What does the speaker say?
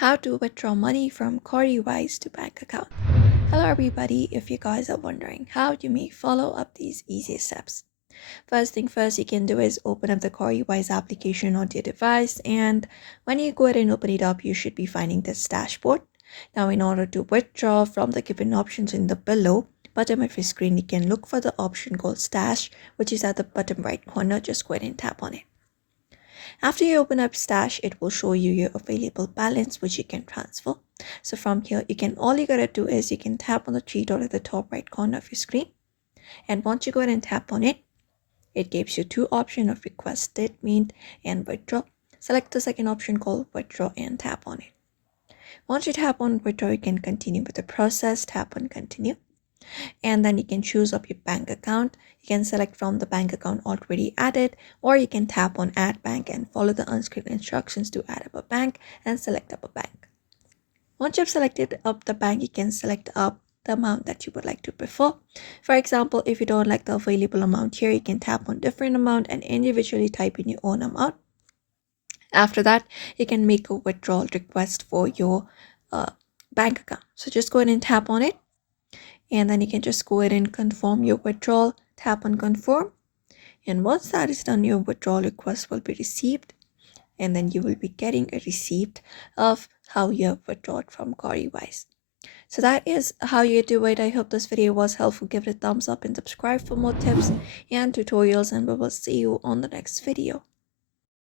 How to withdraw money from Cowrywise to bank account. Hello everybody, if you guys are wondering how you may follow up these easy steps. First thing first you can do is open up the Cowrywise application on your device, and when you go ahead and open it up, you should be finding this dashboard. Now in order to withdraw from the given options in the below bottom of your screen, you can look for the option called stash, which is at the bottom right corner. Just go ahead and tap on it. After you open up Stash, it will show you your available balance, which you can transfer. So from here, all you gotta do is you can tap on the three dot at the top right corner of your screen. And once you go ahead and tap on it, it gives you two options of request statement and withdraw. Select the second option called withdraw and tap on it. Once you tap on withdraw, you can continue with the process. Tap on continue. And then you can choose up your bank account. You can select from the bank account already added, or you can tap on add bank and follow the on-screen instructions to add up a bank and select up a bank. Once you've selected up the bank, you can select up the amount that you would like to prefer. For example, if you don't like the available amount here, you can tap on different amount and individually type in your own amount. After that, you can make a withdrawal request for your bank account. So just go ahead and tap on it, and then you can just go ahead and confirm your withdrawal. Tap on confirm, and once that is done, your withdrawal request will be received, and then you will be getting a receipt of how you have withdrawn from Cowrywise. So that is how you do it. I hope this video was helpful. Give it a thumbs up and subscribe for more tips and tutorials, and we will see you on the next video.